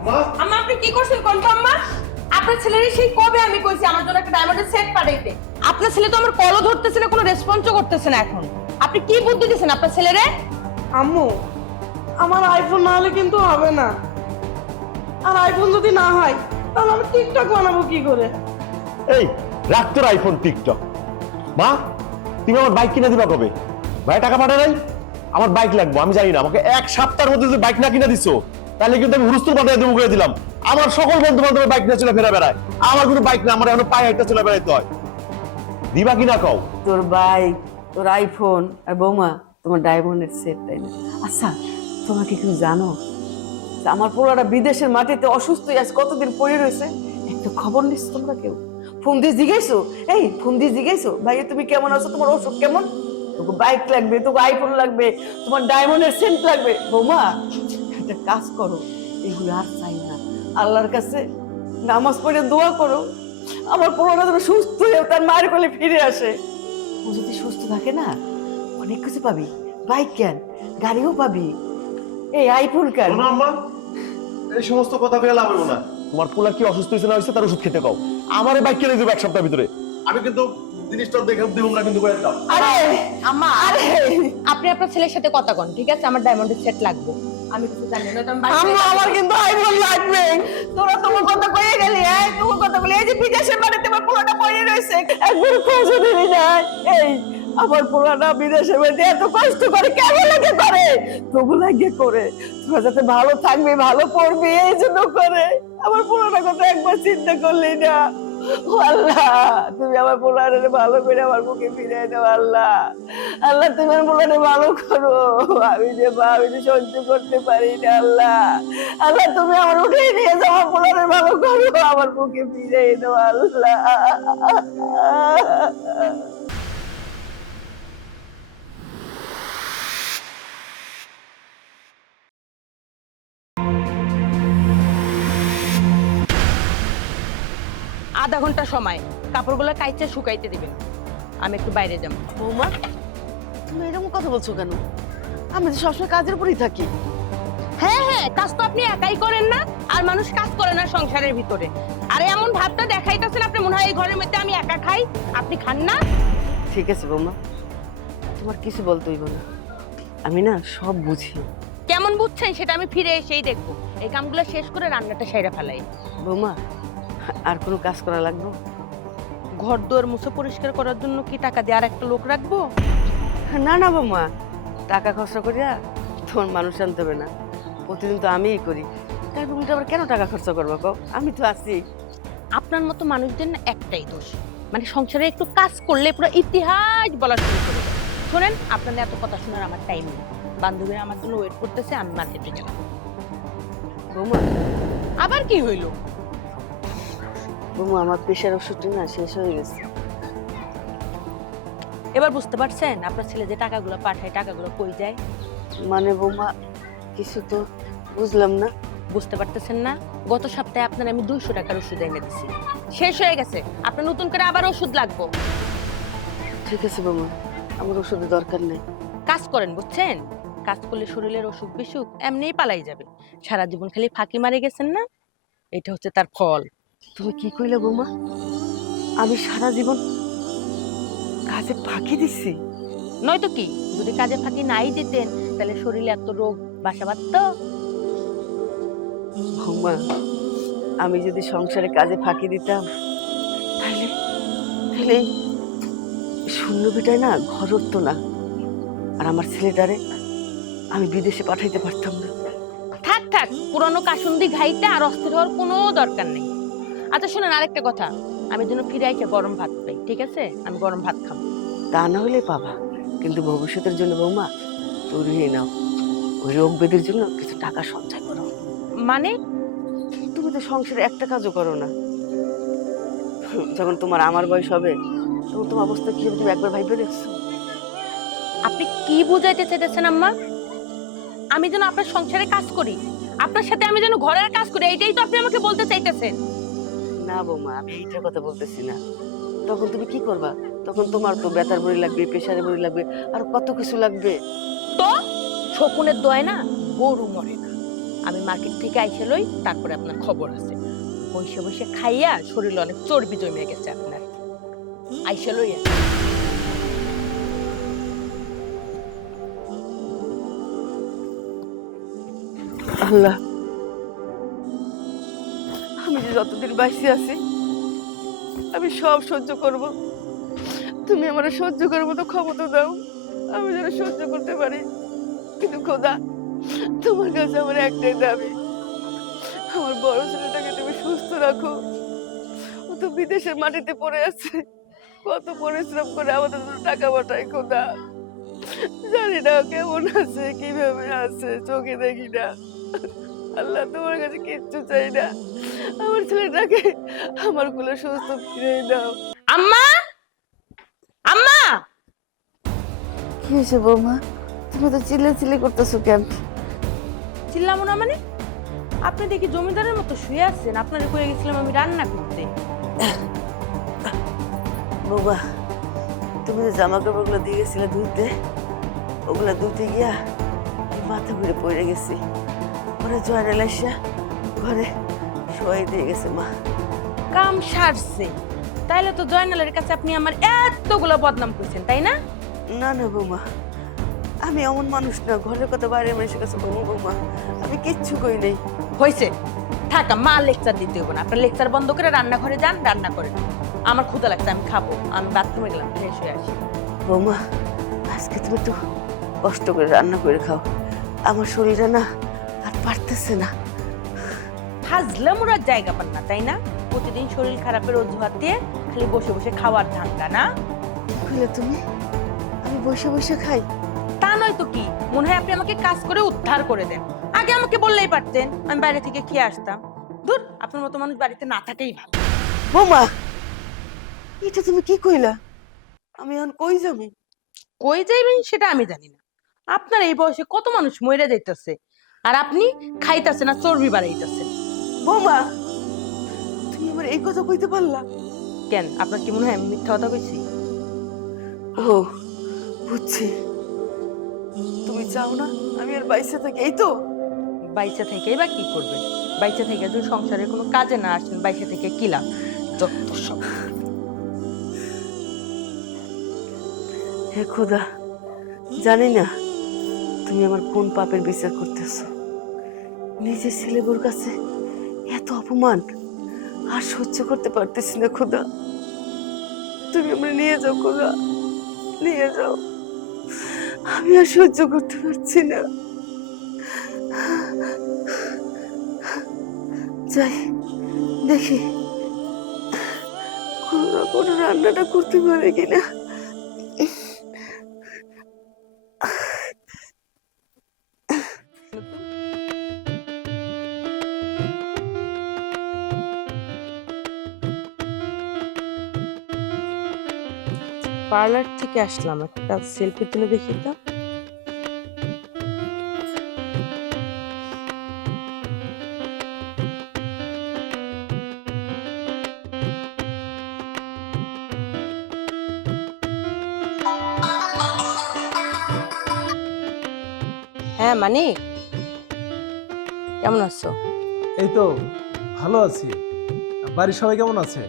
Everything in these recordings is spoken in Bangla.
আম্মা আম্মা আপনি কি করছেন কোন তো আম্মা? আপনার ছেলের সেই কবে আমি কইছি আমার জন্য একটা ডায়মন্ডের সেট পাঠাইতে। আপনার ছেলে তো আমার কলও ধরতেছে না, কোনো রেসপন্সও করতেছে না এখন। আপনি কি বুদ্ধি দিয়েছেন আপনার ছেলেরে? আম্মু, আমার আইফোন না হলে কিন্তু হবে না। আর আইফোন যদি না হয় তাহলে আমি টিকটক বানাবো কি করে? এই রাখ তোর আইফোন টিকটক। মা তুমি আমার বাইক কিনে দিবা কবে? ভাই টাকা পাঠায় নাই? আমার বাইক লাগবে, আমি জানি না, আমাকে এক সপ্তাহের মধ্যে যদি বাইক না কিনে দিছো তাহলে কিন্তু আমি হুরুস্তুর পাঠিয়ে দেবো করে দিলাম। আমার সকল বন্ধু বান্ধবের বাইক নিয়ে চলে ফেরা বেড়ায়, আমার কোনো বাইক না, আমার এখন পায়ে একটা চলে বেড়াইতে হয়। দিবা কিনা কও? তোর বাইক, তোর আইফোন আর বৌমা তোমার ডায়মন্ডের সেট, তাই না? আচ্ছা, তোমরা কি কেউ জানো যে আমার পোলাটা বিদেশের মাটিতে অসুস্থ আজ কতদিন পড়ে রয়েছে? একটু খবর নিচ্ছ তোমরা কেউ? ফোন দিয়ে জিজ্ঞাসো? এই ফোন দিয়ে জিজ্ঞাসো ভাই তুমি কেমন আছো, তোমার অসুখ কেমন? তোকে বাইক লাগবে, তোকে আইফোন লাগবে, তোমার ডায়মন্ডের সেন্ট লাগবে। বৌমা একটা কাজ করো, এগুলো আর চাই না, আল্লাহর কাছে নামাজ পড়ে দোয়া করো আমার পোলাটা যেন সুস্থ হয়ে তার মায়ের কোলে ফিরে আসে। ও যদি সুস্থ থাকে না, অনেক কিছু পাবি, বাইক কেন, গাড়িও পাবি, এই আইফোন কেন। শোনো আম্মা, এই সমস্ত কথা বলে লাভ হলো না। তোমার পোলা কি অসুস্থ হয়েছে না হয়েছে তার ওষুধ খেতে কও। আমার বাইক কিনে দেবো এক সপ্তাহের ভিতরে। আমি কিন্তু জিনিসটা দেখে দিব না, কিন্তু করে দাও। আরে আম্মা আরে আপনি আপনার ছেলের সাথে কথা কন, ঠিক আছে? আমার ডায়মন্ডের সেট লাগবে। আমি কিছু জানি না, তো আমি বাইরে আম্মা আমার কিন্তু আইফোন লাগবে। তোরা তোমার কথা কয়ে গেলি, তোমার কথা বলে এই যে বিদেশের বাড়িতে আমার পোলাটা পড়ে রয়েছে, একবার খোঁজও দিবি না। এই আমার পোলাটা বিদেশে বাড়িতে এত কষ্ট করে কেমন লাগে করে, তবু লাগে করে তোরা যাতে ভালো থাকবি, ভালো পড়বি, এই জন্য করে। আমার পোলাটার কথা একবার চিন্তা করলি না? ও আল্লাহ, তুমি আমার পোলারে ভালো করে আমার মুখে ফিরে দাও। আল্লাহ, আল্লাহ তুমি আমার পোলারে ভালো করো। আমি যে সহ্য করতে পারি না। আল্লাহ, আল্লাহ তুমি আমার উঠে নিয়ে যাও, আমার পোলারে ভালো করো, আমার মুখে ফিরে দাও। আল্লাহ আধা ঘন্টা সময়, কাপড়গুলো কাইচে শুকাইতে দিবেন। আমি একটু বাইরে যাব। বৌমা, তুমি এরকম কথা বলছো কেন? আমি তো সবসময় কাজের উপরই থাকি। হ্যাঁ হ্যাঁ, কাজ তো আপনি একাই করেন না, আর মানুষ কাজ করে না সংসারের ভিতরে। আর এমন ভাবটা দেখাইতেছেন আপনি মনে হয় এই ঘরের মধ্যে আমি একা খাই, আপনি খান না। ঠিক আছে বৌমা, তোমার কিছু বলতে হইব না, আমি না সব বুঝি। কেমন বুঝছেন সেটা আমি ফিরে এসেই দেখবো। এই কামগুলো শেষ করে রান্নাটা সেরে ফেলাই। বৌমা, আর কোনো কাজ করা লাগবে? ঘর দুয়ার মুছে পরিষ্কার করার জন্য কি টাকা দিয়ে আর একটা লোক রাখবো? না না বৌমা, টাকা খরচা করিয়া তোমার মানুষ আনতে হবে না, প্রতিদিন তো আমিই করি। তারপর উল্টা আবার কেন টাকা খরচা করবো কও? আমি তো আছি। আপনার মতো মানুষদের না একটাই দোষ, মানে সংসারে একটু কাজ করলে পুরো ইতিহাস বলা শুরু করে দেয়। শোনেন, আপনাদের এত কথা শোনার আমার টাইম নেই। বান্ধবীরা আমার জন্য ওয়েট করতেছে, আমি মার্কেটে গেলাম। বৌমা, আবার কি হইলো? বৌমা আমার প্রেশার ওষুধটা না শেষ হয়ে গেছে। এবার বুঝতে পারছেন আপনার ছেলে যে টাকাগুলো পাঠায়, টাকাগুলো কই যায়? মানে বৌমা কিছু তো বুঝলাম না। বুঝতে পারতেছেন না? গত সপ্তাহে আপনার আমি 200 টাকার ওষুধ এনে দিছি, শেষ হয়ে গেছে। আপনার নতুন করে আবার ওষুধ লাগবে। ঠিক আছে বৌমা, আমার ওষুধের দরকার নেই। কাজ করেন, বুঝছেন? কাজ করলে শরীরের অসুখ বিসুখ এমনিই পালাই যাবে। সারা জীবন খালি ফাঁকি মারে গেছেন না, এটা হচ্ছে তার ফল। তুমি কি কইলে বৌমা? আমি সারা জীবন কাজে ফাঁকি দিচ্ছি? নয়তো কি, যদি কাজে ফাঁকি নাই দিতেন তাহলে শরীরে এত রোগ বাসা বাঁধত? বৌমা, আমি যদি সংসারে কাজে ফাঁকি দিতাম তাহলে তাহলে এই শূন্য বিটায় না ঘর উঠতো না, আর আমার ছেলেটারে আমি বিদেশে পাঠাইতে পারতাম না। থাক থাক, পুরনো কাসুন্দি ঘাইতে আর অস্থির হওয়ার কোনো দরকার নেই। আচ্ছা শোনেন, আরেকটা কথা, আমি যেন ফিরে আইসে গরম ভাত পাই, ঠিক আছে? আমি গরম ভাত খাবো। তা না হলে পাবা, কিন্তু ভবিষ্যতের জন্য বৌমা তৈরি হয়ে নাও। ওই রোগ ব্যাধির জন্য কিছু টাকা সঞ্চয় করো। মানে? তুমি তো সংসারে একটা কাজও করো না। যখন তোমার আমার বয়স হবে তখন তোমার অবস্থা কি হবে তুমি একবার ভাইবে দেখছো? আপনি কি বুঝাইতে চাইতেছেন আম্মা? আমি যেন আপনার সংসারে কাজ করি, আপনার সাথে আমি যেন ঘরের কাজ করি, এইটাই তো আপনি আমাকে বলতে চাইতেছেন? না বৌমা, আমি এইটার কথা বলতেছি না। তখন তুমি কি করবা? তখন তোমার তো ব্যথার বড়ি লাগবে, প্রেশারের বড়ি লাগবে, আর কত কিছু লাগবে। তো শকুনের দয় না গরু মরে না। আমি মার্কেট থেকে আইসে লই, তারপরে আপনার খবর আছে। বসে বসে খাইয়া শরীরে অনেক চর্বি জমে গেছে আপনার। আইসে লই। আল্লাহ, আমি যে যতদিন বাইসে আছি আমি সব সহ্য করব। তুমি আমার সহ্য করার মতো ক্ষমতা দাও, আমি যেন সহ্য করতে পারি। কিন্তু খোদা, তোমার কাছে আমার একটাই দাবি, আমার বড় ছেলেটাকে তুমি সুস্থ রাখো। ও তো বিদেশের মাটিতে পড়ে আছে, কত পরিশ্রম করে আমাদের জন্য টাকা পাঠায়। খোদা, জানি না ও কেমন আছে, কিভাবে আছে, চোখে দেখি না। আল্লাহ, তোমার কাছে কিচ্ছু চাই না, আমার ছেলেটাকে আমার কোলে সুস্থ ফিরে দাও। আম্মা, আম্মা! কি হয়েছে বৌমা? তুমি তো চিল্লাচিল্লি করতেছো কেন? চিল্লামো না মানে? আপনি দেখি জমিদারের মতো শুয়ে আছেন। আপনারে কয়ে গেছিলাম আমি রান্না করতে। বৌমা, তুমি যে জামা কাপড়গুলো দিয়ে গেছিলে ধুইতে, ওগুলা ধুইতে গিয়া মাথা ঘুরে পড়ে গেছি। পরে জয়নাল আসিয়া ঘরে শোয়াই দিয়ে গেছে মা। কাম সারছে। তাইলে তো জয়নালের কাছে আপনি আমার এতগুলো বদনাম করছেন, তাই না? না না বৌমা, আমি এমন মানুষ না ঘরের কথা বাইরে মানুষের কাছে বলবো। বৌমা, আমি কিচ্ছু কই নাই। হয়েছে, থাকা মা লেকচার দিতে হইব না। আপনার লেকচার বন্ধ করে রান্নাঘরে যান, রান্না করেন। আমার ক্ষুধা লাগছে, আমি খাবো। আমি বাথরুমে গেলাম, ফ্রেশ হয়ে আসি। বৌমা, আজকে তুমি একটু কষ্ট করে রান্না করে খাও, আমার শরীরটা না আর পারতেছে না। হাজলাম ওরার জায়গা পান না, তাই না? প্রতিদিন শরীর খারাপের অজুহাত দিয়ে খালি বসে বসে খাওয়ার ধান্দা না? কি কইলে তুমি? আমি বসে বসে খাই? তা নয় তো কি, মনে হয় আপনি আমাকে কাজ করে উদ্ধার করে দেন। আগে আমাকে বললেই পারতেন, আমি বাইরে থেকে খেয়ে আসতাম। ধুর, আপনার মতো মানুষ বাড়িতে না থাকেই ভালো। বৌমা, এটা তুমি কি কইলা? আমি এখন কই যাবো? কই যাইবেন সেটা আমি জানি না। আপনার এই বয়সে কত মানুষ মরে যাইতেছে, আর আপনি খাইতেছেন আর চর্বি বাড়াইতেছেন। বৌমা, তুমি আমার এই কথা কইতে পারলা? কেন, আপনার কি মনে হয় আমি মিথ্যা কথা কইছি? ও, বুঝছি। তুমি চাও না আমি আর বাইসে থাকি, এই তো? বাইচা থেকেই বা কি করবেন? বাইচা থেকে যদি সংসারের কোনো কাজে না আসেন, বাইচা থেকে কি লাভ? যত সব। হে খোদা, জানি না তুমি আমার কোন পাপের বিচার করতেছো। নিজের ছেলের কাছে এত অপমান আর সহ্য করতে পারতেছি না। খোদা, তুমি আমরা নিয়ে যাও। খোদা, নিয়ে যাও, আমি আর সহ্য করতে পারছি না। যাই দেখি কোনো রান্নাটা করতে পারে কিনা। পার্লার থেকে আসলাম, একটা সেলফি তুলে দেখি তো। হ্যাঁ মানে, কেমন আছো? এই তো ভালো আছি। বাড়ির সবাই কেমন আছে?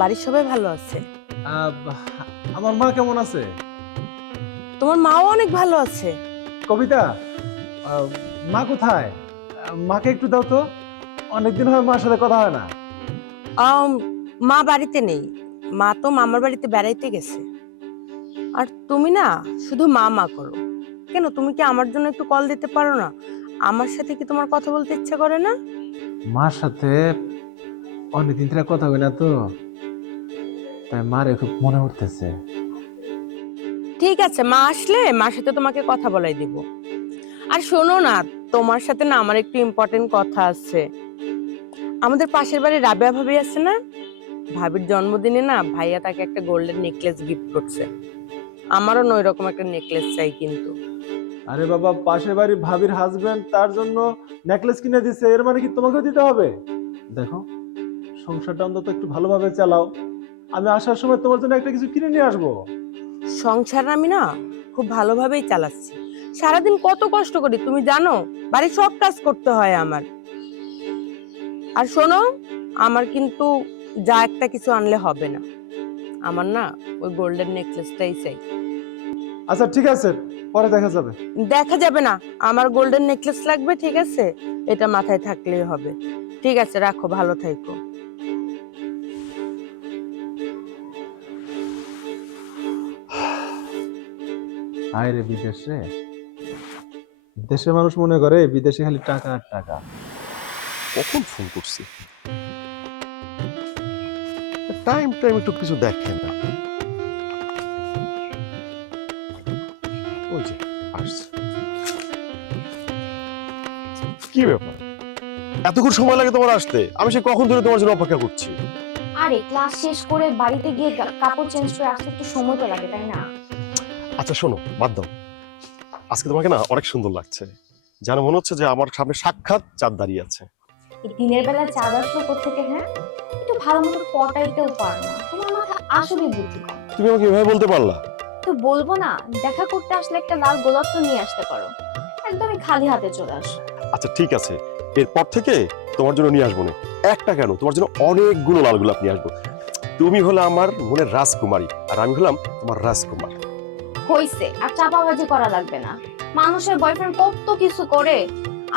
বাড়ির সবাই ভালো আছে। আহ, আমার মা কেমন আছে? তোমার মাও অনেক ভালো আছে। কবিতা, মা কোথায়? মাকে একটু দাও তো, অনেকদিন হয় মার সাথে কথা হয় না। মা বাড়িতে নেই, মা তো মামার বাড়িতে বেড়াইতে গেছে। আর তুমি না শুধু মা মা করো কেন? তুমি কি আমার জন্য একটু কল দিতে পারো না? আমার সাথে কি তোমার কথা বলতে ইচ্ছা করে না? মার সাথে অনেকদিন ধরে কথা হয় না তো, তাই মারে খুব মনে পড়তেছে। ঠিক আছে, মা আসলে মার সাথে তোমাকে কথা বলাই দিব। আর শোনো না, তোমার সাথে না আমার একটু ইম্পর্টেন্ট কথা আছে। আমাদের পাশের বাড়ি রাবেয়া ভাবি আছে না, ভাবির জন্মদিনে না ভাইয়া তাকে একটা গোল্ডেন নেকলেস গিফট করছে। আমারও না ওইরকম একটা নেকলেস চাই কিন্তু। আরে বাবা, পাশের বাড়ির ভাবির হাজবেন্ড তার জন্য নেকলেস কিনে দিছে, এর মানে কি তোমাকেও দিতে হবে? দেখো, সংসারটা অন্তত একটু ভালোভাবে চালাও। আমি আসার সময় তোমার জন্য একটা কিছু কিনে নিয়ে আসবো। সংসার আমি না খুব ভালোভাবেই চালাচ্ছি, সারাদিন কত কষ্ট করি তুমি জানো, বাড়ির সব কাজ করতে হয় আমার। আর শোনো, আমার কিন্তু যা একটা কিছু আনলে হবে না, আমার না ওই গোল্ডেন নেকলেসটাই চাই। আচ্ছা ঠিক আছে, পরে দেখা যাবে। দেখা যাবে না, আমার গোল্ডেন নেকলেস লাগবে, ঠিক আছে? এটা মাথায় থাকলেই হবে। ঠিক আছে, রাখো, ভালো থাইকো। আয় রে বিদেশে, দেশের মানুষ মনে করে বিদেশে খালি টাকা আর টাকা। কখন ফোন করছি? টাইম টাইম একটু কিছু দেখেন না। ওই যে আসছে। কি ব্যাপার, এতক্ষণ সময় লাগে তোমার আসতে? আমি সে কখন ধরে তোমার জন্য অপেক্ষা করছি। আরে ক্লাস শেষ করে বাড়িতে গিয়ে কাপড় চেঞ্জ করে আসতে একটু সময় তো লাগে, তাই না? আচ্ছা শোনো, বাদ দাও। আজকে তোমাকে না অনেক সুন্দর লাগছে, যেন মনে হচ্ছে যে আমার সামনে সাক্ষাৎ চাঁদ দাঁড়িয়ে আছে। এই দিনের বেলা চাঁদ আসলো কোত্থেকে? হ্যাঁ, একটু ভালো মতো পটাইতেও পারো না, তোমার মাথা আসলে বুদ্ধি কম। তুমি আমাকে এভাবে বলতে পারলা? তো বলবো না, দেখা করতে আসলে একটা লাল গোলাপ তো নিয়ে আসতে পারো, একদমই খালি হাতে চলে আসো। আচ্ছা ঠিক আছে, এরপর থেকে তোমার জন্য নিয়ে আসবো না। একটা কেন, তোমার জন্য অনেকগুলো লাল গোলাপ নিয়ে আসবো। তুমি হলে আমার মনের রাজকুমারী, আর আমি হলাম তোমার রাজকুমার। হইছে, আর চাপাবাজি করা লাগবে না। মানুষের বয়ফ্রেন্ড কত কিছু করে।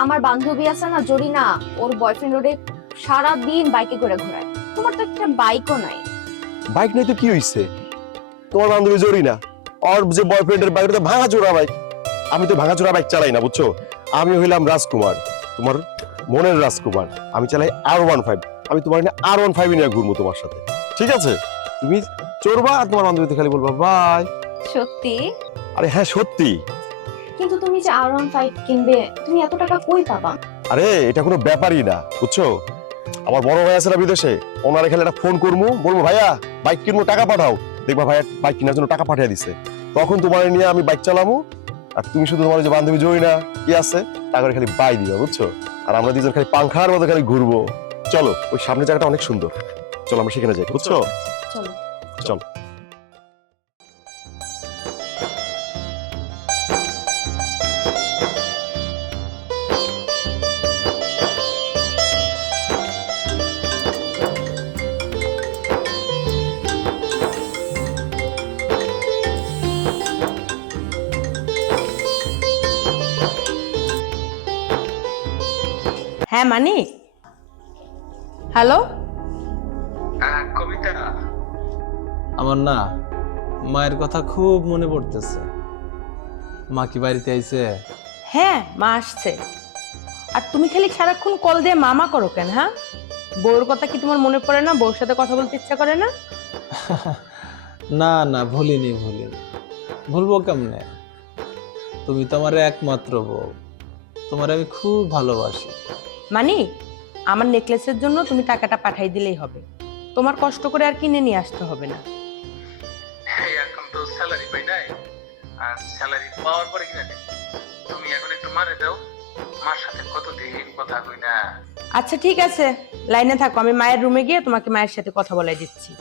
আমার বান্ধবী আছে না, জরিনা, ওর বয়ফ্রেন্ড ওরে সারা দিন বাইকে করে ঘোরায়। তোমার তো একটা বাইকও নাই। বাইক নাই তো কি হইছে? তোমার বান্ধবী জরি না, ওর যে বয়ফ্রেন্ডের বাইক তো ভাঙা চোরা বাইক। আমি তো ভাঙা চোরা বাইক চালাই না, বুঝছো? আমি হইলাম রাজকুমার, তোমার মনের রাজকুমার। আমি চালাই R15। আমি তোমার R15 নিয়ে ঘুরবো তোমার সাথে, ঠিক আছে? তুমি চড়বা আর তোমার বান্ধবীতে খালি বলবা বাই। সত্যি? আরে হ্যাঁ সত্যি। কিন্তু তুমি যে R15 কিনবে, তুমি এত টাকা কই পাবা? আরে এটা কোনো ব্যাপারই না, বুঝছো? আমার বড় ভাই আছে না বিদেশে, ওনার এখানে একটা ফোন করবো, বলবো ভাইয়া বাইক কিনবো, টাকা পাঠাও। দেখবা ভাইয়া বাইক কেনার জন্য টাকা পাঠিয়ে দিছে। তখন তোমার নিয়ে আমি বাইক চালাবো, আর তুমি শুধু তোমার যে বান্ধবী জয়ী না কি আছে টাকা খালি বাই দিবা, বুঝছো? আর আমরা দুজন খালি পাংখার মতো খালি ঘুরবো। চলো, ওই সামনের জায়গাটা অনেক সুন্দর, চলো আমরা সেখানে যাই, বুঝছো? চলো। চলো। হ্যাঁ মানিক, হ্যালো। কবিতা, আমার না মায়ের কথা খুব মনে পড়তেছে। মা কি বাড়িতে আইছে? হ্যাঁ, মা আসছে। আর তুমি খালি সারাক্ষণ কল দিয়ে মামা করো কেন? হ্যাঁ, বউর কথা কি তোমার মনে পড়ে না? বউর সাথে কথা বলতে ইচ্ছা করে না? না না, ভুলিনি। ভুলবো কেমনে? তুমি তো আমার একমাত্র বউ, তোমার আমি খুব ভালোবাসি। মানিক, আমার নেকলেসের জন্য তুমি টাকাটা পাঠাই দিলেই হবে, তোমার কষ্ট করে আর কিনে নিয়ে আসতে হবে না। এখন তো স্যালারি পাই নাই, আর স্যালারি পাওয়ার পরে কিনা দেব। তুমি এখন একটু মারে দাও, মার সাথে কতদিন কথা কই না। আচ্ছা ঠিক আছে, লাইনে থাকো, আমি মায়ের রুমে গিয়ে তোমাকে মায়ের সাথে কথা বলাই দিচ্ছি।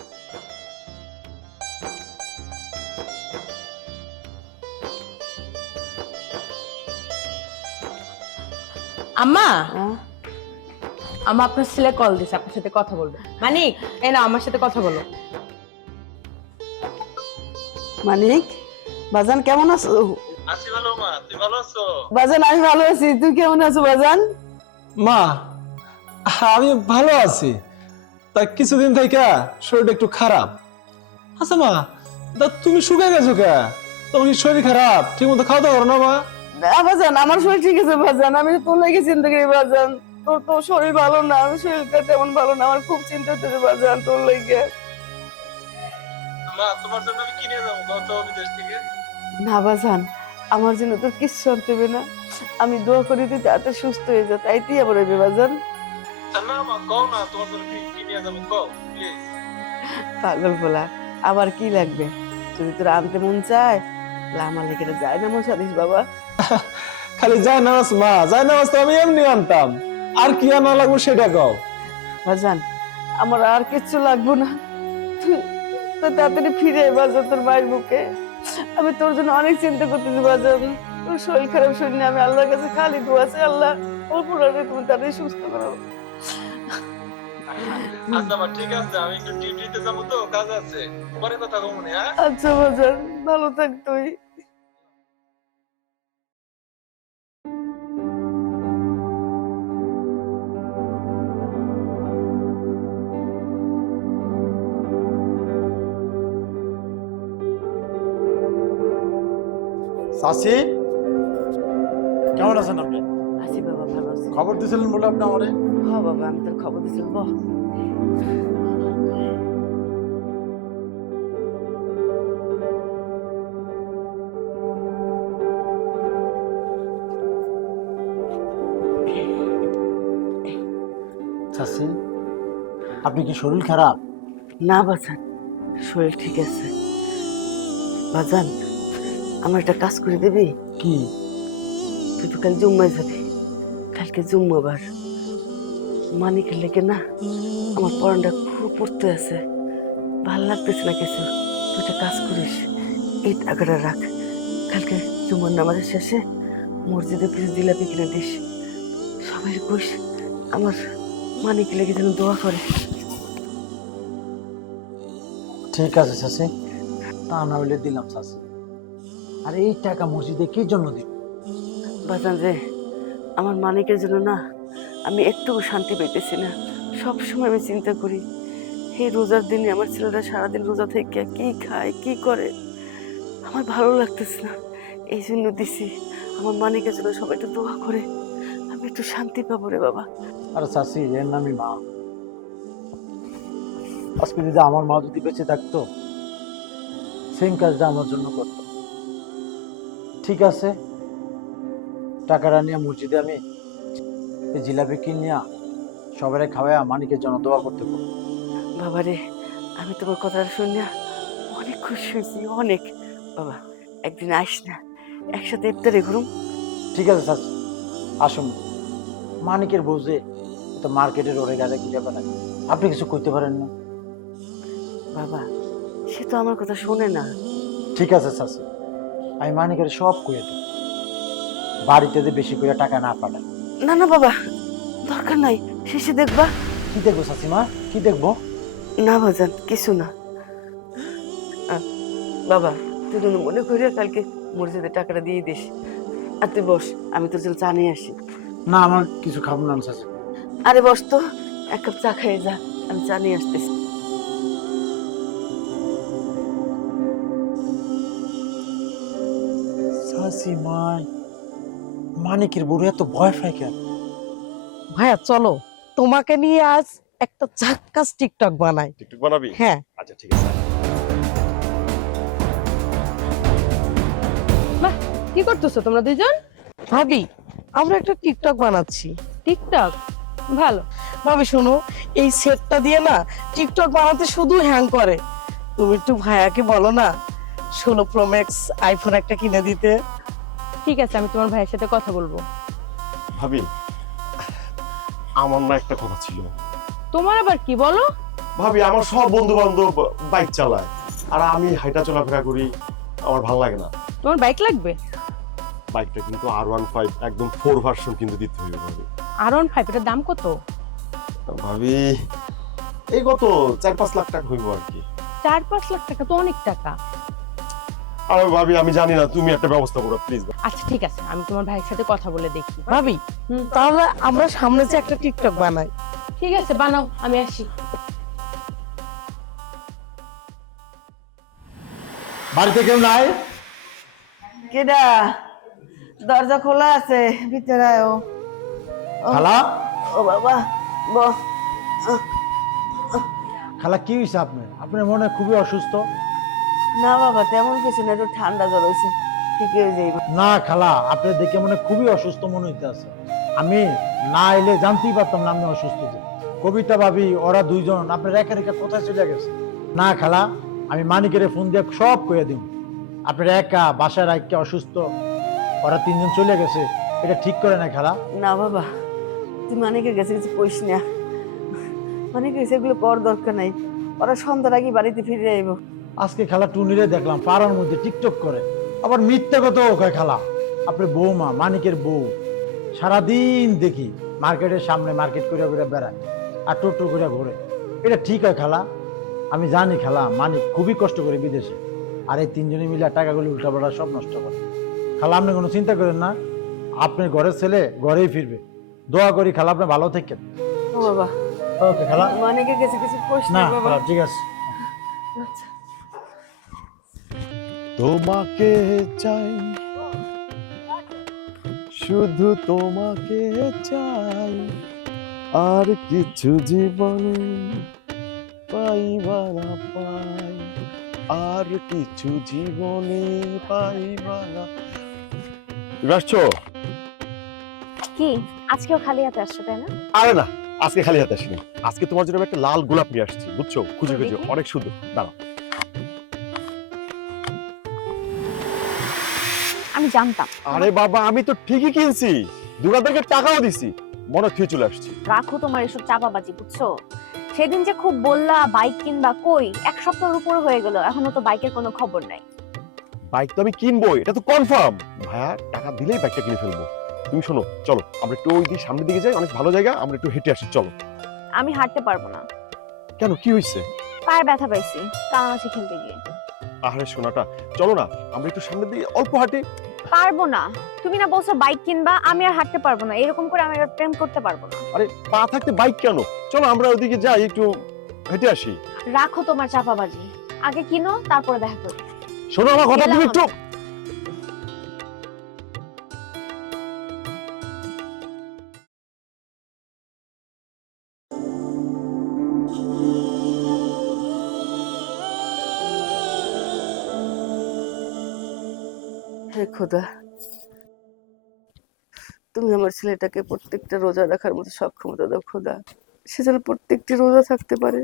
আম্মা, আপনার ছেলে কল দিছে, আপনার সাথে কথা বলবে। মানিক, এই না আমার সাথে কথা বলো। মানিক, বাজান কেমন আছো? আছি ভালো মা, তুই ভালো আছো? বাজান আমি ভালো আছি, তুই কেমন আছো বাজান? মা, আমি ভালো আছি। তা কিছুদিন থেকে শরীরটা একটু খারাপ। আচ্ছা মা, তা তুমি শুকিয়ে গেছো কে? তোমার কি শরীর খারাপ? ঠিক মতো খাওয়া দাওয়া করো না মা? বাজান আমার শরীর ঠিক আছে বাজান, আমি তোর লাগে চিন্তা করি বাজান। তোর তো শরীর ভালো না, আমার শরীরটা তেমন ভালো না, আমার খুব চিন্তা হচ্ছে বাজান তোর লাগে। মা, তোমার জন্য আমি কিনে যাবো কত বিদেশ থেকে। না বাজান, আমার জন্য তোর কিচ্ছু আনতে হবে না, আমি দোয়া করি তুই তাড়াতাড়ি সুস্থ হয়ে যা, তাইতেই আবার হইবে বাজান। না মা, কও না, তোমার জন্য কিনে যাবো, কও প্লিজ। পাগল বলা, আবার কি লাগবে? যদি তোর আনতে মন চায় তাহলে আমার লেগে যায় না মন সাদিস বাবা। খালি যায় নামাজ মা, যায় নামাজ তো আমি এমনি আনতাম, আর কি আনা লাগবে সেটা কও। বাজান আমার আর কিচ্ছু লাগবো না, তুই তো তাড়াতাড়ি ফিরে আয় বাজান তোর মায়ের বুকে। আমি তোর জন্য অনেক চিন্তা করতেছি বাজান। ওর শরীর খারাপ শুনে আমি আল্লাহর কাছে খালি দোয়া চাই, আল্লাহ ওর পোলারে তুমি তাড়াতাড়ি সুস্থ করো। আচ্ছা মা ঠিক আছে, আমি একটু ডিউটিতে যাবো তো, কাজ আছে, পরে কথা কমু না। হ্যাঁ আচ্ছা বাজান, ভালো থাক তুই। চাচি কেমন আছেন আপনি? আছি বাবা, ভালো আছি। খবর দিয়েছিলেন বলে আপনি আমারে? হ্যাঁ বাবা, আমি তোর খবর দিছিলাম। বল। চাচি আপনি কি শরীর খারাপ? না বাজান, শরীর ঠিক আছে। বাজান, আমার একটা কাজ করে দিবি? কি? তুই তো কাল জুম্মায় যাবি, কালকে জুম্মাবার। মানিকের লেগে না আমার পড়ানটা খুব পড়তে আছে, ভাল লাগতেছে না কিছু। তুই একটা কাজ করিস, এই টাকাটা রাখ, কালকে জুম্মার নামাজের শেষে মসজিদে কিছু জিলাপি কিনে দিস। সবাই কইস আমার মানিকের লেগে যেন দোয়া করে। ঠিক আছে চাচি, তা না হইলে দিলাম চাচি। আর এই টাকা মসজিদে কি জন্য দিব? বাজান রে, আমার মানিকের জন্য না আমি একটুকু শান্তি পাইতেছি না। সব সময় আমি চিন্তা করি, এই রোজার দিনে আমার ছেলেরা সারাদিন রোজা থেকে কি খায় কি করে, আমার ভালো লাগতেছে না। এই জন্য দিছি, আমার মানিকের জন্য সবাই একটু দোয়া করে, আমি একটু শান্তি পাবো রে বাবা। আর চাচি এর নামই মা। আজকে যদি আমার মা যদি বেঁচে থাকতো, সেম কাজটা আমার জন্য করতো। ঠিক আছে, টাকাটা নিয়ে মসজিদে আমি এই জিলাপি কিনিয়া সবাই খাওয়াইয়া মানিকের জন্য দোয়া করতে পারবো। বাবা রে, আমি তোমার কথাটা শুনিয়া অনেক খুশি হয়েছি, অনেক। বাবা একদিন আইস না, একসাথে ইফতারি করুম। ঠিক আছে চাচি, আসুন। মানিকের বোঝে তো মার্কেটের ওরে গাড়ি ঘুরে বেড়ায়, আপনি কিছু কইতে পারেন না। বাবা সে তো আমার কথা শোনে না। ঠিক আছে চাচি, আমি মানিকের সব কইয়ে দেব, বাড়িতে যে বেশি করে টাকা না পাঠায়। না না বাবা, দরকার নাই, শেষে দেখবা। কি দেখবো চাচিমা, কি দেখবো? না বাজান, কিছু না। বাবা তুই যেন মনে করিয়া কালকে মসজিদে টাকাটা দিয়ে দিস। আর তুই বস, আমি তোর জন্য চা নিয়ে আসি। না আমার কিছু খাবো না চাচি। আরে বস তো, এক কাপ চা খেয়ে যা, আমি চা নিয়ে আসতেছি। চাচিমা মানিকের বুড়ো এত ভয় পায় কেন? ভাইয়া চলো, তোমাকে নিয়ে আজ একটা ঝাক্কাস টিকটক বানাই। টিকটক বানাবি? হ্যাঁ। আচ্ছা ঠিক আছে। কি করতেছো তোমরা দুইজন? ভাবি আমরা একটা টিকটক বানাচ্ছি। টিকটক? ভালো। ভাবি শোনো, এই সেটটা দিয়ে না টিকটক বানাতে শুধু হ্যাং করে। তুমি একটু ভাইয়াকে বলো না 16 Pro Max আইফোন একটা কিনে দিতে। ঠিক আছে, আমি তোমার ভাইয়ের সাথে কথা বলবো। ভাবি আমার না একটা কথা ছিল। তোমার আবার কি বলো? ভাবি আমার সব বন্ধু বান্ধব বাইক চালায়, আর আমি হাইটা চলাফেরা করি, আমার ভালো লাগে না। তোমার বাইক লাগবে? বাইকটা কিন্তু R15 একদম 4 ভার্সন কিন্তু দিতে হইবে ভাবি। R15 এটার দাম কত? ভাবি এই কত 4-5 লাখ টাকা হইব আর কি। 4-5 লাখ টাকা তো অনেক টাকা। আরে ভাবি আমি জানি না, তুমি একটা ব্যবস্থা করো প্লিজ। আচ্ছা ঠিক আছে, আমি তোমার ভাইয়ের সাথে কথা বলে দেখি। ভাবি তাহলে আমরা সামনে যে একটা টিকটক বানাই। ঠিক আছে বানাও, আমি আসি। বাড়িতে কেউ নাই? কেডা? দরজা খোলা আছে, ভিতরে আয়। খালা, ও বাবা, বহ। খালা কি হয়েছে আপনার? আপনার মনে হয় খুবই অসুস্থ। না বাবা তেমন কিছু না, একটু ঠান্ডা জ্বর হয়েছে, ঠিক হয়ে যাইব। না খালা, আপনার দেখে মনে হয় খুবই অসুস্থ মনে হইতে আছে। আমি না এলে জানতেই পারতাম না আপনি অসুস্থ। যে কবিতা ভাবি ওরা দুইজন আপনার একা রেখা কোথায় চলে গেছে। না খালা, আমি মানিকের ফোন দিয়ে সব কইয়া দিব। আপনার একা বাসায় রাখতে অসুস্থ, ওরা তিনজন চলে গেছে, এটা ঠিক করে না খালা। না বাবা, তুই মানিকের কাছে কিছু কইস না। মানিকের কাছে এগুলো কর দরকার নাই, ওরা সন্ধ্যার আগে বাড়িতে ফিরে আইব। আজকে খালা টুনিরে দেখলাম পাড়ার মধ্যে টিকটক করে, আবার মিথ্যা কথা কয় খালা। আপনার বৌমা মানিকের বউ সারাদিন দেখি মার্কেটের সামনে মার্কেট করে করে বেড়ায় আর টোটো করে ঘোরে। এটা ঠিক হয় খালা? আমি জানি খালা, মানিক খুবই কষ্ট করে বিদেশে, আর এই তিনজনে মিলে টাকাগুলি উল্টাপাল্টা সব নষ্ট করে। খালা আপনি কোনো চিন্তা করেন না, আপনার ঘরের ছেলে ঘরেই ফিরবে। দোয়া করি খালা আপনি ভালো থাকেন। ও বাবা, ওকে খালা। মানিকের কাছে কিছু প্রশ্ন না বাবা। খালা, ঠিক আছে। আচ্ছা। তোমাকে চাই, শুধু তোমাকে চাই, আর কিছু জীবনে পাইবা না পাই, আর কিছু জীবনে পাইবা না। আসছো? কি আজকেও খালি হাতে আসছো তাই না? আরে না, আজকে খালি হাতে আসিনি। আজকে তোমার জন্য আমি একটা লাল গোলাপ নিয়ে আসছি, বুঝছো? খুঁজে খুঁজে, দেখি। অনেক সুন্দর। দাঁড়াও। আমি জানতাম। আরে বাবা, আমি তো ঠিকই কিনছি, দোকানদারকে টাকাও দিছি, মনে থুয়ে চলে আসছি। রাখো তোমার এসব চাপাবাজি, বুঝছো? সেদিন যে খুব বললা বাইক কিনবা, কই এক সপ্তাহের উপর হয়ে গেল, এখনো তো বাইকের কোনো খবর নাই। বাইক তো আমি কিনবো, এটা তো কনফার্ম। ভাইয়া টাকা দিলেই বাইকটা কিনে ফেলবো। তুমি শোনো, চলো আমরা একটু ওই দিকে সামনের দিকে যাই, অনেক ভালো জায়গা, আমরা একটু হেঁটে আসি। চলো। আমি হাঁটতে পারবো না, কেন, কি হয়েছে? পায়ে ব্যথা পাইছি কানামাছি খেলতে গিয়ে। আরে সোনাটা, চলো না আমরা একটু সামনের দিকে অল্প হাঁটি। পারবো না, তুমি না বলছো বাইক কিনবা, আমি আর হাঁটতে পারবো না, এরকম করে আমি আর প্রেম করতে পারবো না। আরে পা থাকতে বাইক কেন? চলো আমরা ওইদিকে যাই, একটু হেঁটে আসি। রাখো তোমার চাপাবাজি, আগে কিনো তারপরে দেখা করি। শোনো আমার কথা, তুমি একটু। হে খোদা, তুমি আমার ছেলেটাকে প্রত্যেকটা রোজা রাখার মতো সক্ষমতা দাও খোদা। সে যেন প্রত্যেকটি রোজা থাকতে পারে,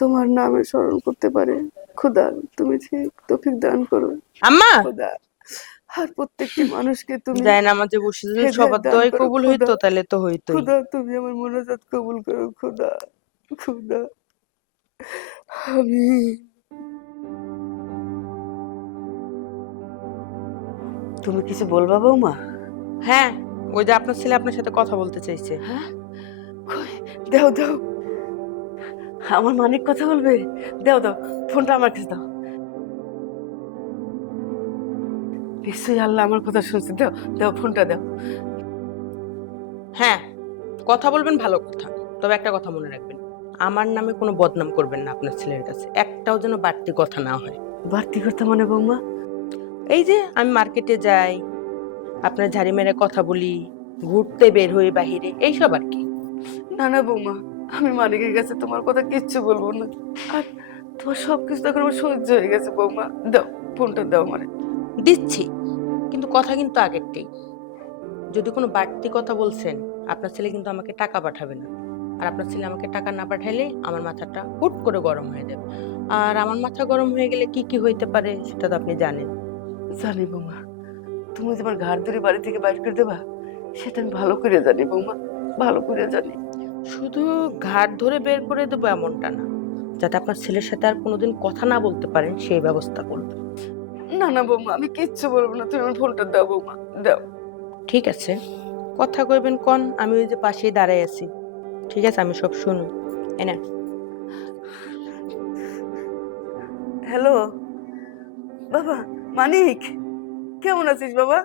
তোমার নামে স্মরণ করতে পারে খোদা। তুমি ঠিক তৌফিক দান করো আম্মা খোদা। আর প্রত্যেকটি মানুষকে তুমি যায় না আমাদের বসে যদি হেদায়েত সবার দান দোয়াই করো কবুল খোদা। হইতো তাহলে তো হইতোই। খোদা তুমি আমার মোনাজাত কবুল করো খোদা, খোদা। আমি তুমি কিছু বলবা বৌমা? হ্যাঁ, ওই যে আপনার ছেলে আপনার সাথে কথা বলতে চাইছে। হ্যাঁ, কই দাও দাও, আমার মানিক কথা বলবে। দাও দাও, ফোনটা আমার কাছে দাও। নিশ্চয়ই আল্লাহ আমার কথা শুনছে। দাও দাও, ফোনটা দাও। হ্যাঁ, কথা বলবেন ভালো কথা, তবে একটা কথা মনে রাখবেন, আমার নামে কোনো বদনাম করবেন না আপনার ছেলের কাছে, একটাও যেন বাড়তি কথা না হয়। বাড়তি কথা মানে বৌমা? এই যে আমি মার্কেটে যাই, আপনার ঝাড়ি মেরে কথা বলি, ঘুরতে বের হই বাহিরে, এইসব আর কি। না না বৌমা, আমি মানিকের কাছে তোমার কথা কিচ্ছু বলবো না। আর তোমার সবকিছু তখন আমার সহ্য হয়ে গেছে বৌমা। দাও ফোনটা, দাও মানে। দিচ্ছি, কিন্তু কথা কিন্তু আগেরটাই। যদি কোনো বাড়তি কথা বলছেন, আপনার ছেলে কিন্তু আমাকে টাকা পাঠাবে না। আর আপনার ছেলে আমাকে টাকা না পাঠাইলে আমার মাথাটা হুট করে গরম হয়ে যাবে। আর আমার মাথা গরম হয়ে গেলে কি কি হইতে পারে সেটা তো আপনি জানেন। জানি বৌমা, তুমি তোমার ঘাড় ধরে বাড়ি থেকে বাইর করে দেবা, সেটা আমি ভালো করে জানি বৌমা, ভালো করে জানি। শুধু ঘাট ধরে বের করে দেবো এমনটা না, যাতে আপনার ছেলের সাথে আর কোনোদিন কথা না বলতে পারেন সেই ব্যবস্থা করবো। না না বৌমা, আমি কিচ্ছু বলবো না, তুমি আমার ফোনটা দাও বৌমা, দাও। ঠিক আছে, কথা কইবেন কন, আমি ওই যে পাশেই দাঁড়াই আছি। ঠিক আছে, আমি সব শুনুন। এনে হ্যালো বাবা, মানিক কেমন আছিস বাবা?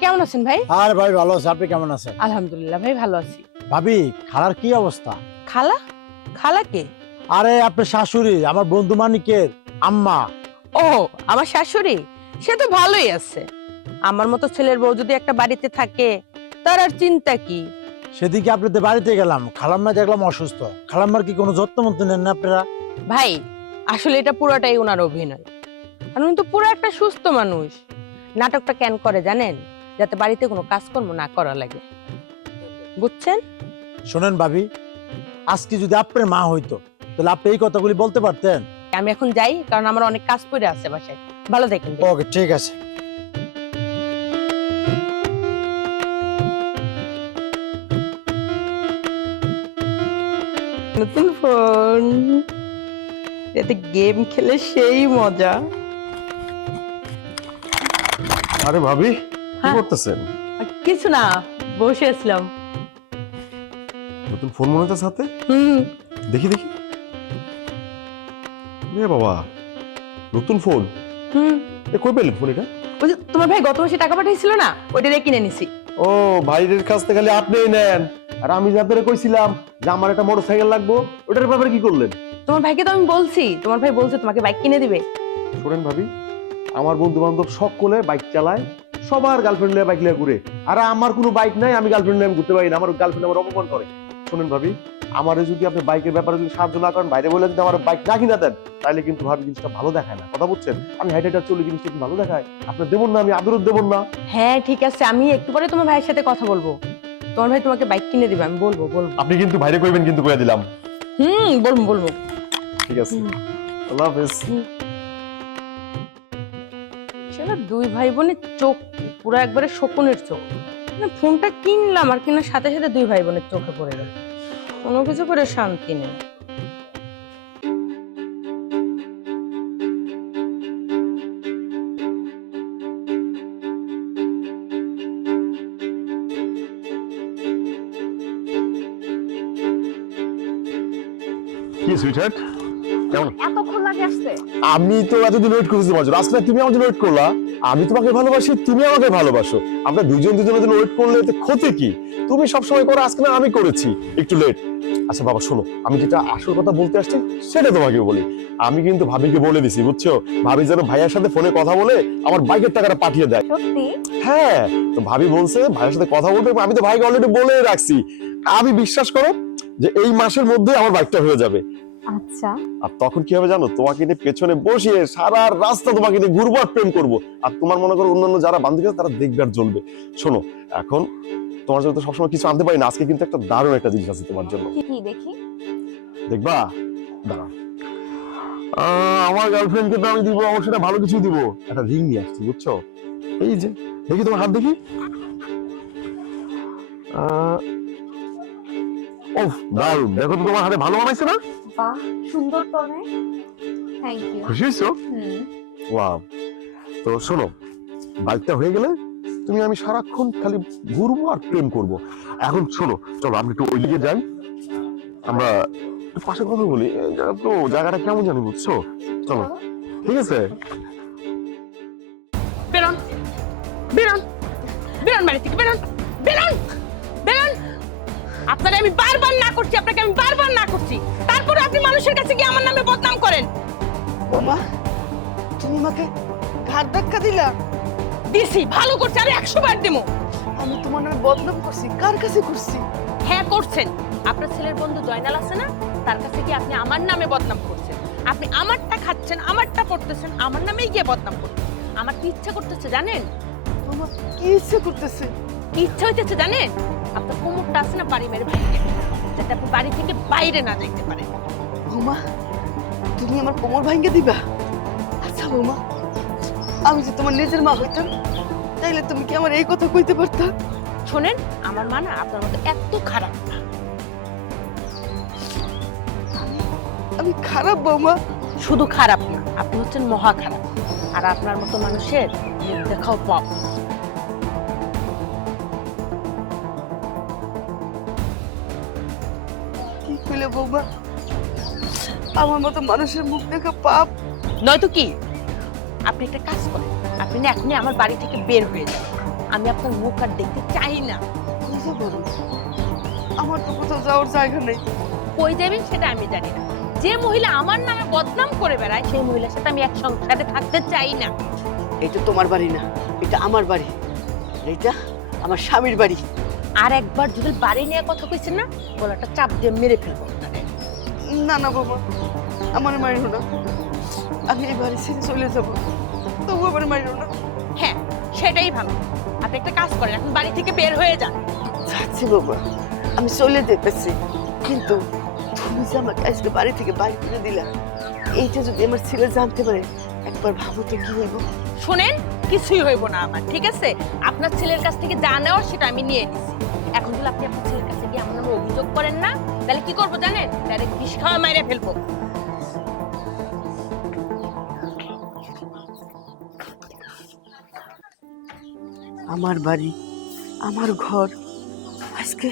কেমন আছেন ভাই? আর ভাই ভালো আছে, আপনি কেমন আছেন? আলহামদুলিল্লাহ ভাই, ভালো আছি। ভাবি, খালার কি অবস্থা? খালা? খালা কে? আরে আপনার শাশুড়ি, আমার বন্ধু মানিকের আম্মা। ও, আমার শাশুড়ি? সে তো ভালোই আছে। আমার মতো ছেলের বউ যদি একটা বাড়িতে থাকে, তার আর চিন্তা কি? সেদিকে আপনাদের বাড়িতে গেলাম, খালাম্মা দেখলাম অসুস্থ। খালাম্মার কি কোনো যত্ন মতো নেন না আপনারা? ভাই, আসলে এটা পুরোটাই ওনার অভিনয়। আর উনি তো পুরো একটা সুস্থ মানুষ। নাটকটা কেন করে জানেন? যাতে বাড়িতে কোনো কাজকর্ম না করা লাগে, বুঝছেন? শোনেন ভাবি, আজকে যদি আপনার মা হইতো তাহলে আপনি এই কথাগুলি বলতে পারতেন। আমি এখন যাই, কারণ আমার অনেক কাজ পড়ে আছে বাসায়। ভালো থাকেন। ওকে, ঠিক আছে। নতুন ফোন, এতে গেম খেলে সেই মজা। আরে ভাবি কি হ্যাঁ। করতেছেন? আর কিছু না, বসে আসলাম। নতুন ফোন মনে হচ্ছে সাথে, হুম, দেখি দেখি। এ বাবা, নতুন ফোন! হুম। এ কই পেলেন ফোন এটা? ওই যে তোমার ভাই গত মাসে টাকা পাঠিয়েছিল না, ওইটা দিয়ে কিনে নিছি। ও, ভাইয়ের কাছ থেকে খালি আপনিই নেন, আর আমি যাদের কইছিলাম যে আমার একটা মোটরসাইকেল লাগবো, ওটার ব্যাপারে কি করলেন? তোমার ভাইকে তো আমি বলছি, তোমার ভাই বলছে তোমাকে বাইক কিনে দিবে। শোনেন ভাবি, আমার বন্ধু বান্ধব সকলে বাইক চালায়, সবার গার্লফ্রেন্ড নিয়ে বাইক নিয়ে ঘুরে, আর আমার কোনো বাইক নাই, আমি গার্লফ্রেন্ড নিয়ে ঘুরতে পারি না, আমার গার্লফ্রেন্ড আমার অপমান করে। শোনেন ভাবি, আমারে যদি আপনি বাইকের ব্যাপারে যদি সাহায্য না করেন, বাইরে বলে যদি আমার বাইক না কিনা দেন, তাহলে কিন্তু ভাবি জিনিসটা ভালো দেখায় না। কথা বুঝছেন? আমি হাইট হাইটার চলে জিনিসটা কি ভালো দেখায়? আপনার দেবন না, আমি আদরত দেবন না। হ্যাঁ ঠিক আছে, আমি একটু পরে তোমার ভাইয়ের সাথে কথা বলবো। তোমার ভাই তোমাকে বাইক কিনে দিবে, আমি বলবো। আপনি কিন্তু বাইরে কইবেন, কিন্তু কইয়া দিলাম। বলবো। ঠিক আছে, আল্লাহ হাফেজ। সেটা দুই ভাই বোনের চোখ পুরো একবারে শকুনের চোখ। মানে ফোনটা কিনলাম আর কেনার সাথে সাথে দুই ভাই বোনের চোখে পড়ে গেল, কোনো কিছু করে শান্তি নেই। কি সুইটহার্ট, কেমন? এতক্ষণ লাগে আসতে? আমি তো এতদিন ওয়েট করতেছি তোমার জন্য, আজকে তুমি আমার জন্য ওয়েট করলা। আমি তোমাকে ভালোবাসি, তুমি আমাকে ভালোবাসো, আমরা দুজন দুজনের জন্য ওয়েট করলে এতে ক্ষতি কি? তুমি সবসময় করো, আজকে না আমি করেছি, একটু লেট। আচ্ছা বাবা শোনো, আমি যেটা আসল কথা বলতে আসছি সেটা তোমাকে বলি। আমি কিন্তু ভাবিকে বলে দিছি, বুঝছো? ভাবি যেন ভাইয়ার সাথে ফোনে কথা বলে আমার বাইকের টাকাটা পাঠিয়ে দেয়। সত্যি? হ্যাঁ, তো ভাবি বলছে ভাইয়ের সাথে কথা বলতে, আমি তো ভাইকে অলরেডি বলে রাখছি। আমি বিশ্বাস করো যে এই মাসের মধ্যে আমার বাইকটা হয়ে যাবে। আচ্ছা, আর তখন কি হবে জানো? তোমাকে নিয়ে পেছনে বসিয়ে সারা রাস্তা তোমাকে নিয়ে ঘুরবো আর প্রেম করবো, আর তোমার মনে করো অন্যান্য যারা বান্ধবী আছে তারা দেখবে আর জ্বলবে। শোনো, এখন তোমার জন্য তো সবসময় কিছু আনতে পারি না, আজকে কিন্তু একটা দারুণ একটা জিনিস আছে তোমার জন্য। কি দেখি? দেখবা? দাঁড়াও, আমার গার্লফ্রেন্ড কে তো আমি দিব, অবশ্যই ভালো কিছু দিব। একটা রিং নিয়ে আসছি, বুঝছো? এই যে দেখি তোমার হাত দেখি। ওহ দারুণ, দেখো তো তোমার হাতে ভালো বানাইছে না? বাহ, সুন্দর তো অনেক। Thank you. খুশি হয়েছো? ওয়াও। তো শোনো, বাইকটা হয়ে গেলে তুমি আমি সারাক্ষণ খালি ঘুরবো আর প্রেম করব। এখন শোনো, চলো আমরা একটু ওইদিকে যাই, আমরা পাশে কথা বলি। তো জায়গাটা কেমন জানি, বুঝছো? চলো, ঠিক আছে? বেরোন বেরোন বেরোন, বাড়ি থেকে বেরোন বেরোন বেরোন। আপনাকে আমি বারবার না করছি, আপনাকে আমি বারবার না করছি, তারপরে আপনি মানুষের কাছে গিয়ে আমার নামে বদনাম করেন। বোমা, তুমি আমাকে ঘাট ধাক্কা দিলা। দিছি, ভালো করছে, আরে 100 বার দেবো। আমি তোমার নামে বদনাম করছি? কার কাছে করছি? হ্যাঁ করছেন, আপনার ছেলের বন্ধু জয়নাল আছে না, তার কাছে গিয়ে আপনি আমার নামে বদনাম করছেন। আপনি আমারটা খাচ্ছেন, আমারটা পড়তেছেন, আমার নামেই গিয়ে বদনাম করছেন। আমার কি ইচ্ছা করতেছে জানেন? বোমা, কি ইচ্ছে করতেছে? কি ইচ্ছা হইতেছে জানেন? আপনার কোমরটা আছে না, বাড়ি মেরে ভাঙিয়ে দেব, যাতে আপনি বাড়ি থেকে বাইরে না যাইতে পারেন। বোমা, তুমি আমার কোমর ভাঙিয়ে দিবা? আচ্ছা বোমা, আমি যে তোমার নিজের মা হইতাম, তাইলে তুমি কি আমার এই কথা কইতে পারতা? শোনেন, আমার মা না আপনার মতো এত খারাপ না। আমি খারাপ বৌমা? শুধু খারাপ না, আপনি হচ্ছেন মহা খারাপ, আর আপনার মতো মানুষের মুখ দেখাও পাপ। কি কইলে বৌমা? আমার মতো মানুষের মুখ দেখা পাপ? নয়তো কি? আপনি একটা কাজ করেন, আপনি না এখনই আমার বাড়ি থেকে বের হয়ে যান, আমি আপনার মুখ আর দেখতে চাই না। বুঝতে পারো, আমার তো কোথাও যাওয়ার জায়গা নেই। কই যাবেন সেটা আমি জানি না, যে মহিলা আমার নামে বদনাম করে বেড়ায় সেই মহিলার সাথে আমি এক সংসারে থাকতে চাই না। এটা তোমার বাড়ি না, এটা আমার বাড়ি, এটা আমার স্বামীর বাড়ি। আর একবার যদি বাড়ি নিয়ে কথা কইছেন না, গলাটা চাপ দিয়ে মেরে ফেলবো আপনাকে। না না বাবা, আমার মারিও না, আমি এই বাড়ি ছেড়ে চলে যাবো, তবু আমার মারিও না। হ্যাঁ সেটাই ভালো, আপনি একটা কাজ করেন, এখন বাড়ি থেকে বের হয়ে যান। যাচ্ছি বাবা, আমি চলে যেতেছি, কিন্তু তুমি যে আমাকে আজকে বাড়ি থেকে বাড়ি করে দিলা, এইটা যদি আমার ছেলে জানতে পারে, একবার ভাবো তো কি হইব। শুনেন, কিছুই হইব না আমার, ঠিক আছে? আপনার ছেলের কাছ থেকে যা নেওয়ার সেটা আমি নিয়ে নিছি। এখন যদি আপনি আপনার ছেলের কাছে গিয়ে আমার নামে অভিযোগ করেন না, তাহলে কি করবো জানেন? ডাইরেক্ট বিষ খাওয়া মাইরে ফেলবো। আমার বাড়ি, আমার ঘর, আজকে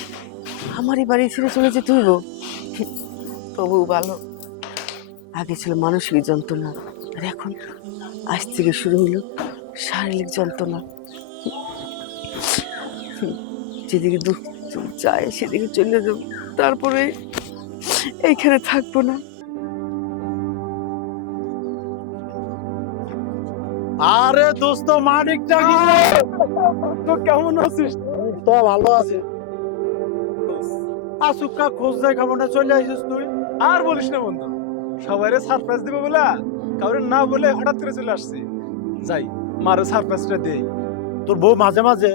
আমারই বাড়ি ছেড়ে চলে যেতে হইব। তবু ভালো, আগে ছিল মানসিক যন্ত্রণা, আর এখন আজ থেকে শুরু হলো শারীরিক যন্ত্রণা। যেদিকে দুঃখ চায় সেদিকে চলে যাব, তারপরে এইখানে থাকবো না। আরে দোস্ত মানিকটা তো কেমন আছিস? তো ভালো আছি। আসুকা খোঁজ যায় কেমনটা চলে আসিস তুই? আর বলিস না বন্ধু, সবাইরে সারপ্রাইজ দিব বলে কাউরে না বলে হঠাৎ করে চলে আসছি। যাই মারে সারপ্রাইজটা দেই। তোর বউ মাঝে মাঝে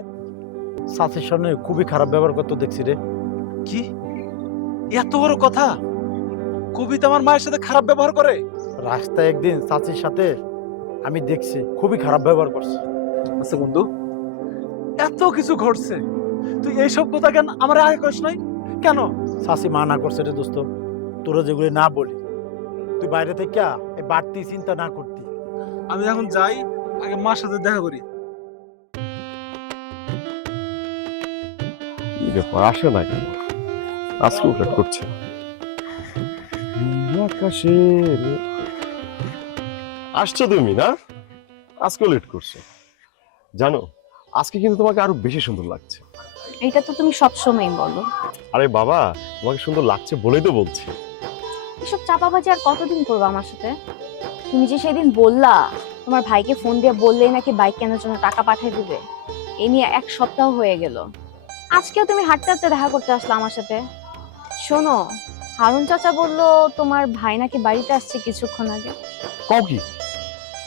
চাচির সামনে খুবই খারাপ ব্যবহার করতে দেখছি রে। কি এত বড় কথা? কবিতা আমার মায়ের সাথে খারাপ ব্যবহার করে? রাস্তায় একদিন চাচির সাথে আমি দেখছি খুবই খারাপ ব্যবহার করছে। আচ্ছা বন্ধু, এত কিছু ঘটছে, তুই এইসব কথা কেন আমার আগে কইস নাই কেন? চাচি মানা করছে রে দোস্ত, তোরা যেগুলি না বলি, তুই বাইরে থেকে এই বাড়তি চিন্তা না করতি। আমি এখন যাই, আগে মার সাথে দেখা করি। ব্যাপার আসে না কেন? আজকে লেট করছে। আকাশের আসছো তুমি না? আজকে লেট করছো। জানো আজকে কিন্তু তোমাকে আরো বেশি সুন্দর লাগছে। এটা তো তুমি সবসময়ই বলো। আরে বাবা, তোমাকে সুন্দর লাগছে বলেই তো বলছি। এসব চাপাবাজি আর কতদিন করবো আমার সাথে? তুমি যে সেদিন বললা তোমার ভাইকে ফোন দিয়ে বললেই নাকি বাইক কেনার জন্য টাকা পাঠিয়ে দিবে, এ নিয়ে 1 সপ্তাহ হয়ে গেল। আজকেও তুমি হাঁটতে হাঁটতে দেখা করতে আসলে আমার সাথে। শোনো, হারুন চাচা বললো তোমার ভাই নাকি বাড়িতে আসছে কিছুক্ষণ আগে। কও কি?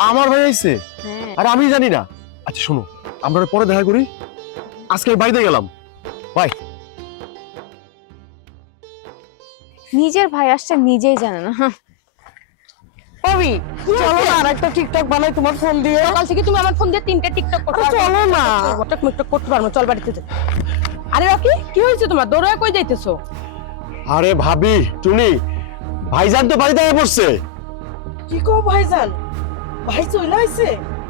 আমার ভাই আইছে? হ্যাঁ। আরে আমি জানি না। আচ্ছা শোনো, আমরা পরে দেখা করি। আজকে আমি বাড়িতে গেলাম। বাই। নিজের ভাই আসছে নিজেই জানে না। কবি চলো না আর একটা টিকটক বানাই তোমার ফোন দিয়ে। সকাল থেকে তুমি আমার ফোন দিয়ে 3টা টিকটক করতে আরে চলো না। টিকটক করতে পারবো, চল বাড়িতে যাই। আরে রকি, কি হয়েছে তোমার? দৌড়ে কই যাইতেছো? আরে ভাবি, টুনি, ভাইজান তো বাড়িতে এসে পড়ছে। কি কো ভাইজান? ভাই চলে আইছে?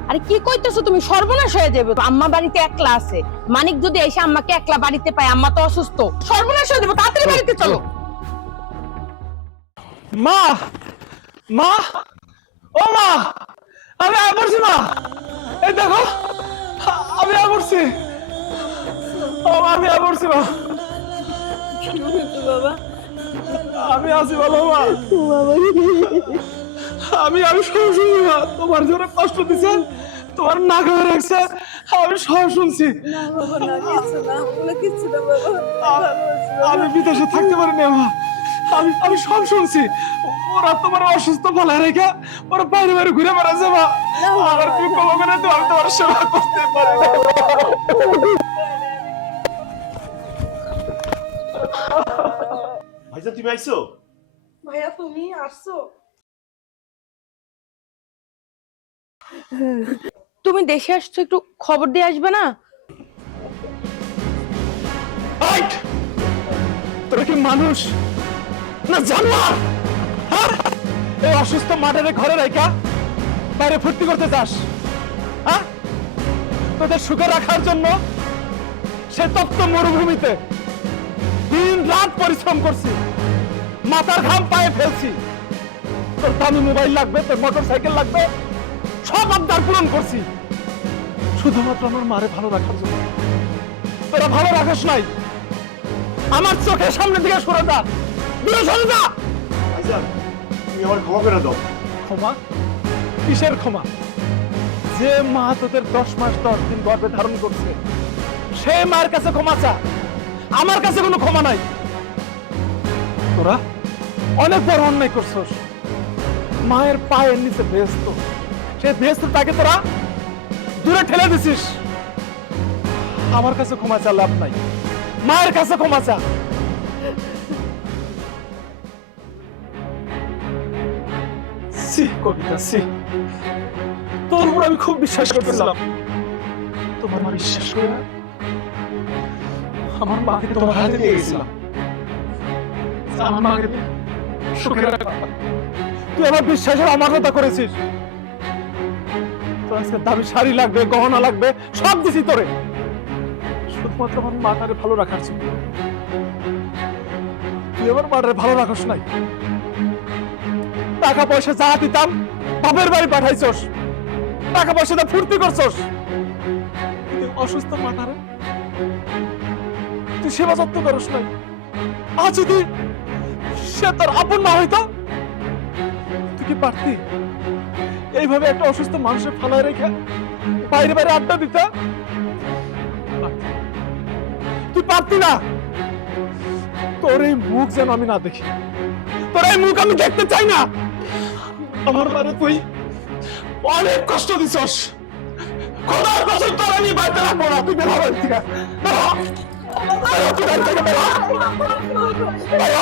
আরে কি কইতেছো তুমি? সর্বনাশ হয়ে যাবে। আম্মা বাড়িতে একলা আছে, মানিক যদি এসে আম্মাকে একলা বাড়িতে পায়, আম্মা তো অসুস্থ, সর্বনাশ হয়ে যাবে। তাড়াতাড়ি বাড়িতে চলো। মা, মা, ও মা, আমি আয় পড়ছি মা। এই দেখো, আমি আয় পড়ছি। ও মা, আমি আয় পড়ছি মা। আমি আছি ভালো মা। আমি শুনছি মা, তোমার জন্য কষ্ট দিছে, তোমার না খাওয়া রাখছে, আমি সব শুনছি। আমি বিদেশে থাকতে পারি না মা, আমি সব শুনছি। ওরা তোমার অসুস্থ বলা রেখে ওরা বাইরে বাইরে ঘুরে বেড়াচ্ছে মা। আমার তুমি কবে না তো আমি তোমার সেবা করতে পারি না। ভাইজান তুমি আইছো? ভাইয়া তুমি আসছো? তুমি দেশে আসছো, একটু খবর দিয়ে আসবে না? তোরা কি মানুষ না জানোয়ার? হ্যাঁ? এই অসুস্থ মাঠের ঘরে রাইকা বাইরে ফুর্তি করতে চাস? হ্যাঁ, তোদের সুখে রাখার জন্য সে তপ্ত মরুভূমিতে দিন রাত পরিশ্রম করছি, মাথার ঘাম পায়ে ফেলছি। তোর দামি মোবাইল লাগবে, তোর মোটর সাইকেল লাগবে, সব আবদার পূরণ করছি শুধুমাত্র আমার মারে ভালো রাখার জন্য। তোরা ভালো রাখিস নাই, আমার চোখের সামনে দিকে সরে যা, দূরে সরে যা। ভাইজান তুমি আমার ক্ষমা করে দাও। ক্ষমা? কিসের ক্ষমা? যে মা তোদের 10 মাস 10 দিন গর্ভে ধারণ করছে সে মার কাছে ক্ষমা চা, আমার কাছে কোনো ক্ষমা নাই। তোরা অনেক বড় অন্যায় করছস। মায়ের পায়ের নিচে ভেস্ত, সেই ভেস্ত তাকে তোরা দূরে ঠেলে দিছিস। আমার কাছে ক্ষমা চা লাভ নাই, মায়ের কাছে ক্ষমা চা। সি কবিতা, সি তোর উপর আমি খুব বিশ্বাস করতেছিলাম। তোমার মা বিশ্বাস করে না, আমার মাকে তোমার হাতে দিয়ে গেছিলাম। আমার মাকে সুখে রাখ বাবা। তুই আমার বিশ্বাসের আমার কথা করেছিস। তোর আজকে দামি শাড়ি লাগবে, গহনা লাগবে, সব দিছি তোরে, শুধুমাত্র আমার মাটারে ভালো রাখার জন্য। তুই আমার মাটারে ভালো রাখাস নাই। টাকা পয়সা যা দিতাম বাপের বাড়ি পাঠাইছস, টাকা পয়সা দা ফুর্তি করছস। তুই অসুস্থ মাটারে তুই সেবা যত্ন করস নাই। আজ যদি সে তোর আপন মা হইতো, তুই কি পারতি এইভাবে একটা অসুস্থ মানুষের ফালায় রেখে বাইরে বাইরে আড্ডা দিতে? তুই পারতি না। তোর এই মুখ যেন আমি না দেখি, তোর এই মুখ আমি দেখতে চাই না। আমার বারে তুই অনেক কষ্ট দিছস। খোদার কসম তোর আমি বাইরে রাখবো না। তুই বের হ বাড়ি থেকে, বের হ। বের হ, তুই বাড়ি থেকে বের হ। বের হ।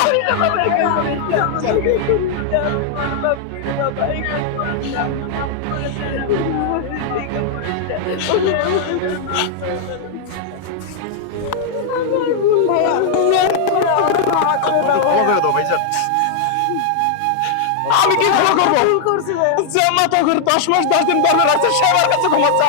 ক্ষমা করে দাও ভাইজান। আমি কি ক্ষমা করবো? যে মা তোকে 10 মাস 10 দিন গর্ভে রাখছে সে আমার কাছে ক্ষমা চা।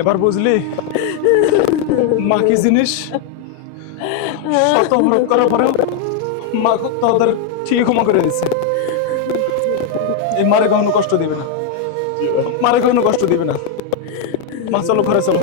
এবার বুঝলি মা কি জিনিস? শত অপরাধ করার পরেও মা তোদের ঠিক ক্ষমা করে দিচ্ছে। এই মারে কখনো কষ্ট দিবে না, মারে কখনো কষ্ট দিবে না। মা চলো ঘরে চলো।